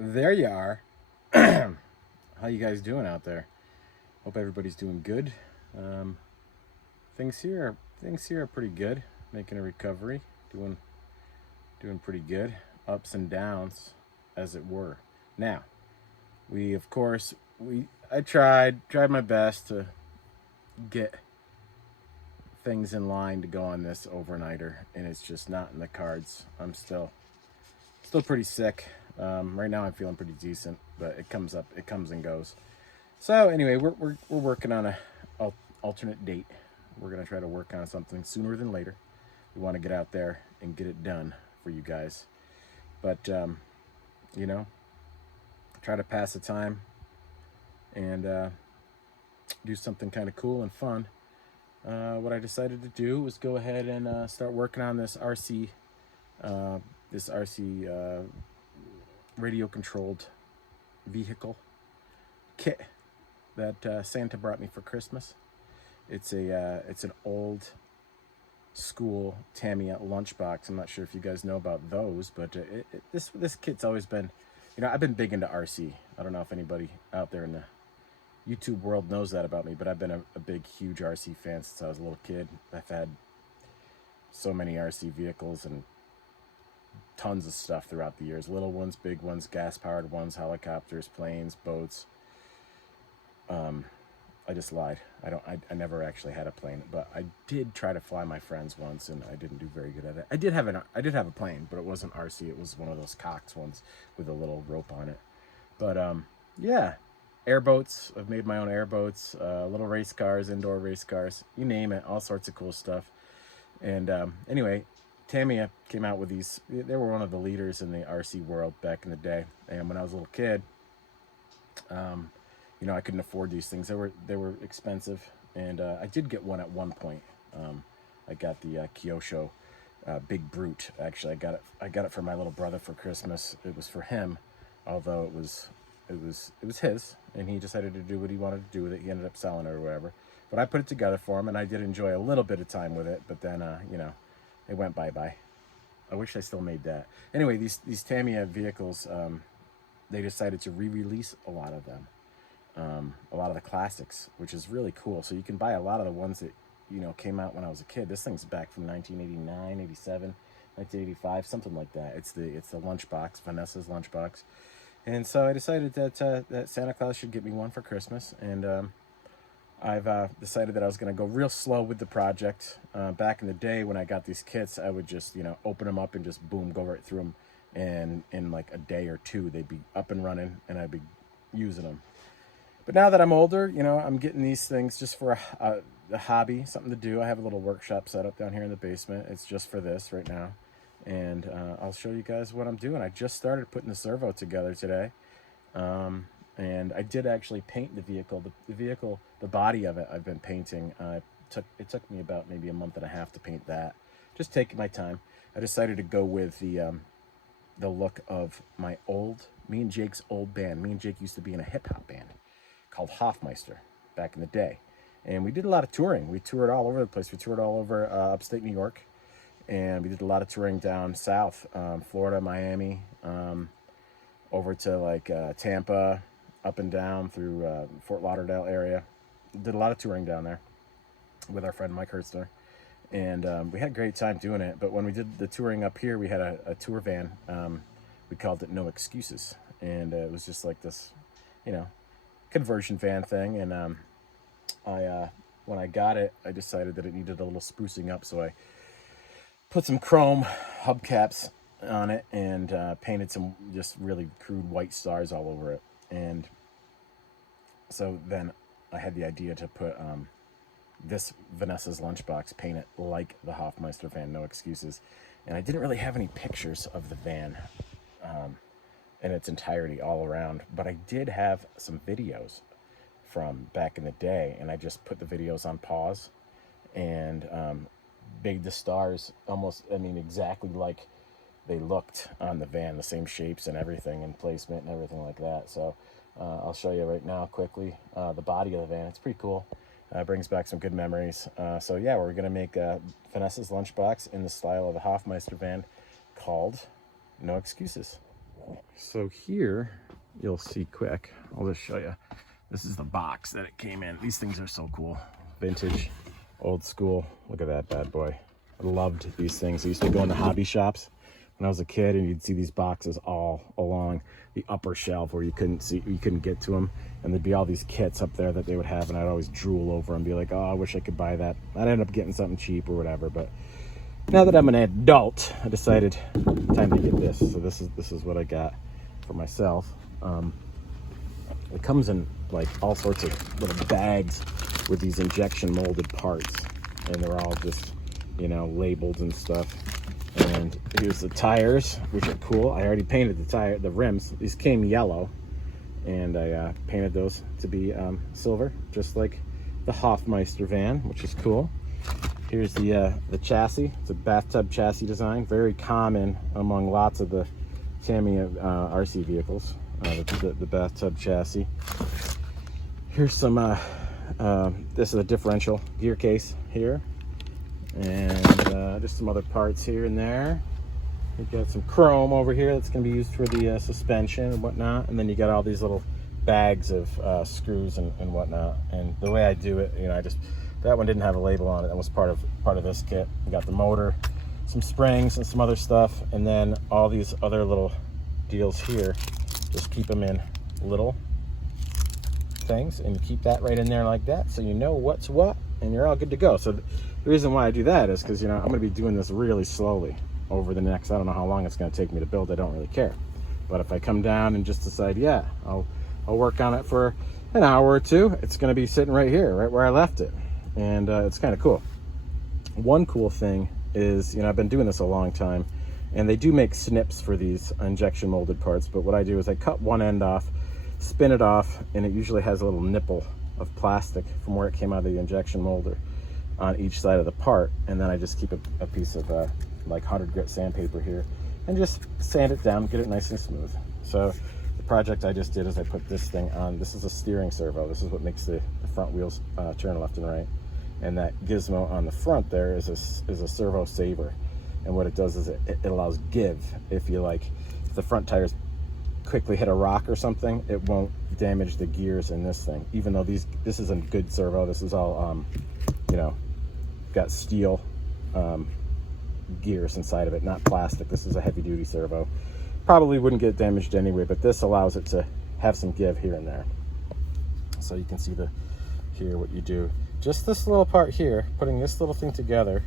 there you are. How you guys doing out there? Hope everybody's doing good. Um, things here are pretty good. Making a recovery, doing pretty good. Ups and downs, as it were. Now, we of course we I tried my best to get things in line to go on this overnighter, and it's just not in the cards. I'm still pretty sick. Right now I'm feeling pretty decent, but it comes and goes. So anyway, we're working on a alternate date. We're gonna try to work on something sooner than later. We want to get out there and get it done for you guys. But you know, try to pass the time and do something kind of cool and fun. What I decided to do was go ahead and start working on uh, this RC radio controlled vehicle kit that Santa brought me for Christmas. It's an old school Tamiya lunchbox. I'm not sure if you guys know about those, but this kit's always been, I've been big into RC. I don't know if anybody out there in the YouTube world knows that about me, but I've been a big, huge RC fan since I was a little kid. I've had so many RC vehicles and tons of stuff throughout the years. Little ones, big ones, gas-powered ones, helicopters, planes, boats. I just lied. I never actually had a plane, but I did try to fly my friends once, and I didn't do very good at it. I did have a plane, but it wasn't RC. It was one of those Cox ones with a little rope on it. But yeah, airboats. I've made my own airboats, little race cars, indoor race cars, you name it, all sorts of cool stuff. And anyway, Tamiya came out with these. They were one of the leaders in the RC world back in the day. And when I was a little kid, um, I couldn't afford these things. They were expensive, and I did get one at one point. I got the Kyosho Big Brute. Actually, I got it for my little brother for Christmas. It was for him, although it was his, and he decided to do what he wanted to do with it. He ended up selling it or whatever. But I put it together for him, and I did enjoy a little bit of time with it. But then, it went bye-bye. I wish I still made that. Anyway, these Tamiya vehicles, they decided to re-release a lot of them, a lot of the classics, which is really cool. So you can buy a lot of the ones that came out when I was a kid. This thing's back from 1989, 87, 1985, something like that. It's the lunchbox, Vanessa's lunchbox, and so I decided that Santa Claus should get me one for Christmas, and I've decided that I was going to go real slow with the project. Back in the day when I got these kits, I would just, open them up and just boom, go right through them. And in like a day or two, they'd be up and running and I'd be using them. But now that I'm older, I'm getting these things just for a hobby, something to do. I have a little workshop set up down here in the basement. It's just for this right now. And I'll show you guys what I'm doing. I just started putting the servo together today. And I did actually paint the vehicle. The vehicle, the body of it, I've been painting. It took me about maybe a month and a half to paint that. Just taking my time. I decided to go with the look of me and Jake's old band. Me and Jake used to be in a hip hop band called Hofmeister back in the day, and we did a lot of touring. We toured all over the place. We toured all over upstate New York, and we did a lot of touring down south, Florida, Miami, over to like Tampa, up and down through Fort Lauderdale area. Did a lot of touring down there with our friend Mike Hertzner, and we had a great time doing it. But when we did the touring up here, we had a tour van. We called it No Excuses, and it was just like this, you know, conversion van thing. And when I got it, I decided that it needed a little sprucing up, so I put some chrome hubcaps on it and painted some just really crude white stars all over it. And so then I had the idea to put this Vanessa's Lunchbox, paint it like the Hofmeister van, No Excuses. And I didn't really have any pictures of the van in its entirety all around, but I did have some videos from back in the day, and I just put the videos on pause and made the stars almost, exactly like they looked on the van, the same shapes and everything, and placement and everything like that. So I'll show you right now quickly the body of the van. It's pretty cool. Brings back some good memories. So yeah, we're gonna make Vanessa's Lunchbox in the style of the Hofmeister van, called No Excuses. So here you'll see quick, I'll just show you. This is the box that it came in. These things are so cool. Vintage, old school. Look at that bad boy. I loved these things. I used to go into hobby shops when I was a kid, and you'd see these boxes all along the upper shelf where you couldn't get to them, and there'd be all these kits up there that they would have, and I'd always drool over and be like, oh, I wish I could buy that. I'd end up getting something cheap or whatever, but now that I'm an adult, I decided time to get this. So this is what I got for myself. It comes in like all sorts of little bags with these injection molded parts, and they're all just, you know, labeled and stuff. And here's the tires, which are cool. I already painted the rims. These came yellow, and I painted those to be silver, just like the Hofmeister van, which is cool. Here's the chassis. It's a bathtub chassis design, very common among lots of the Tamiya RC vehicles. The bathtub chassis. Here's some. This is a differential gear case here, and just some other parts here and there. We've got some chrome over here that's going to be used for the suspension and whatnot, and then you got all these little bags of screws and whatnot. And the way I do it, you know, that one didn't have a label on it. That was part of this kit. We got the motor, some springs, and some other stuff, and then all these other little deals here. Just keep them in little things and keep that right in there like that, so you know what's what, and you're all good to go. So the reason why I do that is because, you know, I'm going to be doing this really slowly over the next, I don't know how long it's going to take me to build. I don't really care. But if I come down and just decide, yeah, I'll work on it for an hour or two, it's going to be sitting right here, right where I left it. And it's kind of cool. One cool thing is, you know, I've been doing this a long time, and they do make snips for these injection molded parts, but what I do is I cut one end off, spin it off, and it usually has a little nipple of plastic from where it came out of the injection molder on each side of the part, and then I just keep a piece of like 100 grit sandpaper here and just sand it down, get it nice and smooth. So the project I just did is I put this thing on. This is a steering servo. This is what makes the front wheels turn left and right, and that gizmo on the front there is a servo saver. And what it does is it allows give. If the front tires quickly hit a rock or something, it won't damage the gears in this thing. Even though this is a good servo, this is all you know, got steel gears inside of it, not plastic. This is a heavy duty servo. Probably wouldn't get damaged anyway, but this allows it to have some give here and there. So you can see here what you do. Just this little part here, putting this little thing together.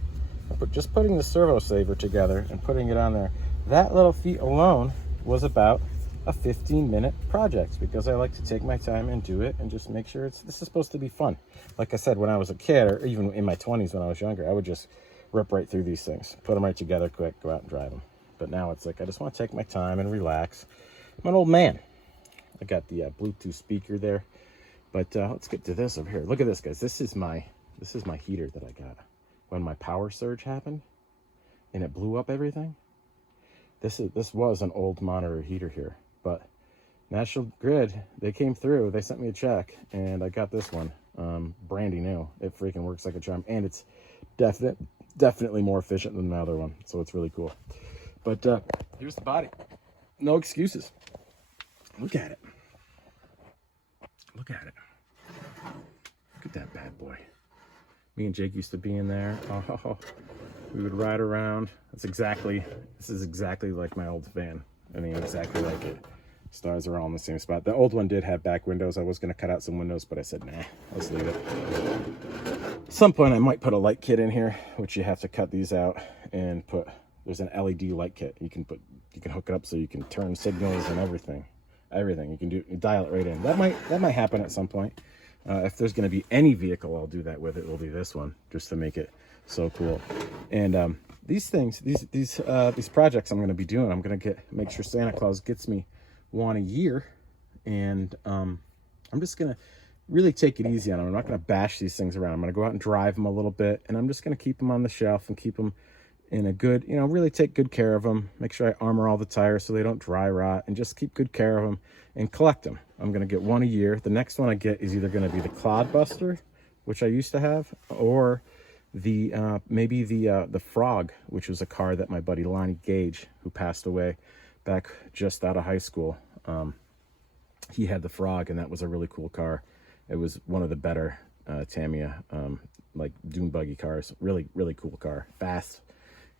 Just putting the servo saver together and putting it on there, that little feat alone was about a 15-minute project, because I like to take my time and do it and just make sure this is supposed to be fun. Like I said, when I was a kid, or even in my 20s when I was younger, I would just rip right through these things, put them right together quick, go out and drive them. But now it's like I just want to take my time and relax. I'm an old man. I got the Bluetooth speaker there, but let's get to this over here. Look at this, guys. This is my heater that I got when my power surge happened and it blew up everything. This was an old monitor heater here, but National Grid, they came through, they sent me a check, and I got this one, brandy new. It freaking works like a charm, and it's definitely more efficient than the other one, so it's really cool. But here's the body. No excuses. Look at it. Look at it. Look at that bad boy. Me and Jake used to be in there. Oh, we would ride around. This is exactly like my old van. I mean, exactly like it. Stars are all in the same spot. The old one did have back windows. I was going to cut out some windows, but I said, nah, let's leave it. At some point, I might put a light kit in here, which you have to cut these out and there's an LED light kit. You can hook it up so you can turn signals and everything. You can dial it right in. That might happen at some point. If there's going to be any vehicle I'll do that with, it will be this one, just to make it so cool. And these things, these projects I'm going to be doing, I'm going to make sure Santa Claus gets me one a year, and I'm just going to really take it easy on them. I'm not going to bash these things around. I'm going to go out and drive them a little bit, and I'm just going to keep them on the shelf and keep them in a good, really take good care of them. Make sure I armor all the tires so they don't dry rot, and just keep good care of them and collect them. I'm going to get one a year. The next one I get is either going to be the Clodbuster, which I used to have, or maybe the Frog, which was a car that my buddy Lonnie Gage, who passed away, back just out of high school. He had the Frog, and that was a really cool car. It was one of the better Tamiya like dune buggy cars. Really, really cool car. Fast,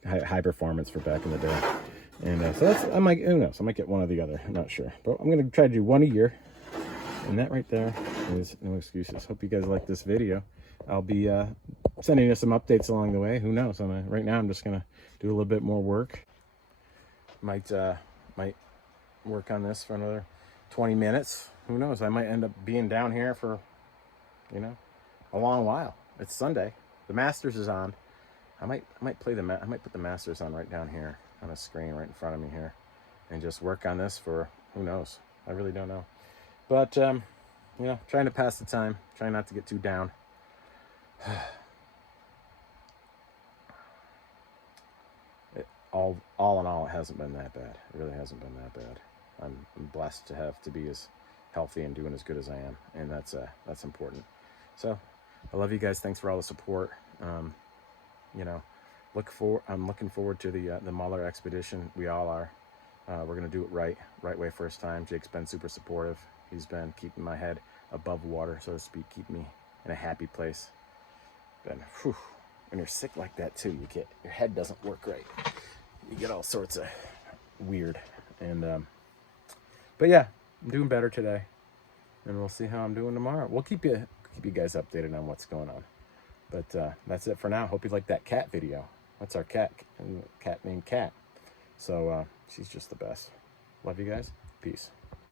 high performance for back in the day. And so that's, I might, who knows, I might get one or the other. I'm not sure, but I'm gonna try to do one a year. And that right there is no excuses. Hope you guys like this video. I'll be sending you some updates along the way. Who knows? Right now I'm just gonna do a little bit more work. Might work on this for another 20 minutes. Who knows? I might end up being down here for, you know, a long while. It's Sunday. The Masters is on. I might put the Masters on right down here on a screen right in front of me here, and just work on this for, who knows? I really don't know. But you know, trying to pass the time, trying not to get too down. All in all, it hasn't been that bad. It really hasn't been that bad. I'm blessed to be as healthy and doing as good as I am, and that's important. So I love you guys. Thanks for all the support. You know, I'm looking forward to the Muller expedition. We all are. We're gonna do it right way first time. Jake's been super supportive. He's been keeping my head above water, so to speak, keeping me in a happy place. But whew, when you're sick like that too, your head doesn't work right. You get all sorts of weird. And but yeah, I'm doing better today, and we'll see how I'm doing tomorrow. We'll keep you guys updated on what's going on. But that's it for now. Hope you liked that cat video. That's our cat named Cat. So she's just the best. Love you guys. Peace.